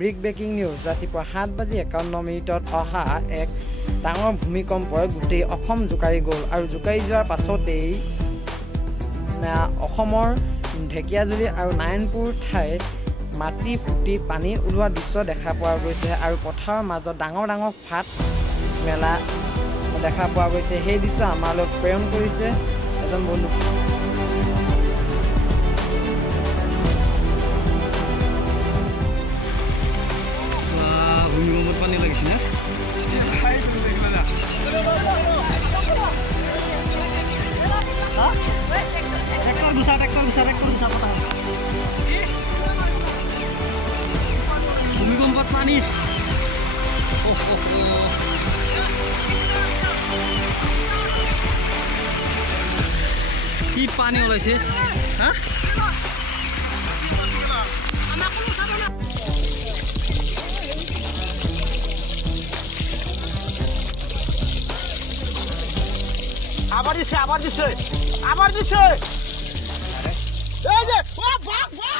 Brick breaking news ৰাতিপুৱা 7:51 অহা এক ডাঙৰ ভূমিকম্পই গোটেই অসম জোকাৰি গ'ল আৰু জোকাৰি যোৱাৰ পাছতেই অসমৰ ঢেকিয়াজুলি আৰু নাৰায়ণপুৰ ঠাইত মাটি ফুটি পানী ওলোৱা দৃশ্য দেখা পোৱা গৈছে আৰু পথাৰৰ মাজত ডাঙৰ ডাঙৰ ফাট মেলা দেখা পোৱা গৈছে। সেই দৃশ্য আমালৈ প্ৰেৰণ কৰিছে এজন বন্ধু। ভূমিকম্পত পানী লাগিছে না ভূমিকম্পত পানী কি পানী ওলাইছে হা আবার দিছে এই যে ও ভাগ ভাগ